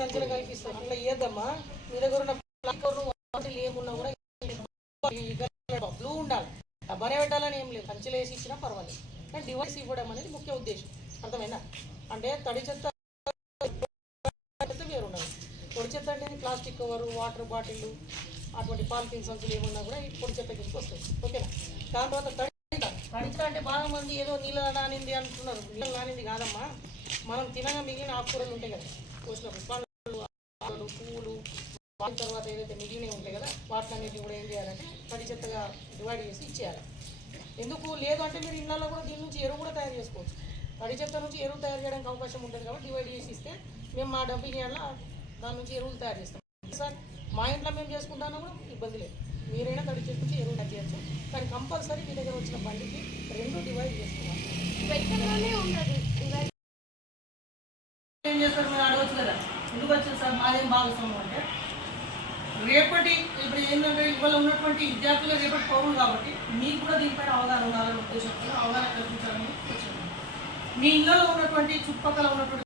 సంచలనం కల్పిస్తాం. అట్లా ఇయ్యద్దమ్మా మీ దగ్గర ఉన్న ప్లాస్టిక్ ఏమున్నా కూడా బ్లూ ఉండాలి. డబ్బానే పెట్టాలని ఏం లేదు. సంచులు వేసి ఇచ్చినా పర్వాలేదు. కానీ డివైస్ ఇవ్వడం అనేది ముఖ్య ఉద్దేశం. అర్థమైనా అంటే తడి చెత్త వేరు ఉండాలి పొడి చెత్త అంటే ప్లాస్టిక్ కవరు వాటర్ బాటిల్ అటువంటి పాలిథిన్ సంచులు ఏమున్నా కూడా ఈ పొడి చెత్త కిందకి వస్తుంది ఓకేనా? దాని తర్వాత తడి చెత్త. అంటే బాగా మంది ఏదో నీళ్ళ నానింది అంటున్నారు. నీళ్ళ నానింది కాదమ్మా. మనం తినగా మిగిలిన ఆకుకూరలు ఉంటాయి కదా. కోసినప్పుడు పుష్పాలు ఆకులు పువ్వులు వాటి తర్వాత ఏదైతే మిగిలినవి ఉంటాయి కదా వాటిని కూడా ఏం చేయాలంటే తడి చెత్తగా డివైడ్ చేసి ఇచ్చేయాలి. ఎందుకు? లేదు అంటే మీరు ఇళ్ళల్లో కూడా దీని నుంచి ఎరువు కూడా తయారు చేసుకోవచ్చు. పడి చెత్త నుంచి ఎరువు తయారు చేయడానికి అవకాశం ఉంటుంది కాబట్టి డివైడ్ చేసి ఇస్తే మేము మా డంపింగ్ యార్డ్లో దాని నుంచి ఎరువులు తయారు చేస్తాం. సార్ మా ఇంట్లో మేము చేసుకుంటాను కూడా ఇబ్బంది లేదు. మీరైనా తడి చెత్త నుంచి ఎరువు తయారు చేయొచ్చు. కానీ కంపల్సరీ మీ దగ్గర వచ్చిన బండికి రెండు డివైడ్ చేసుకోవాలి ఏం చేస్తారు మీరు అడగచ్చు కదా ఎందుకు వచ్చింది సార్? మాదేం భాగస్వామ్యం అంటే రేపటి ఇప్పుడు ఏంటంటే ఇవాళ ఉన్నటువంటి విద్యార్థులు రేపటి పౌరులు కాబట్టి మీకు కూడా దీనిపైన అవగాహన ఉండాలనే ఉద్దేశంతో అవగాహన కల్పించాలని వచ్చింది మీ ఇళ్ళలో ఉన్నటువంటి చుట్టుపక్కల ఉన్నటువంటి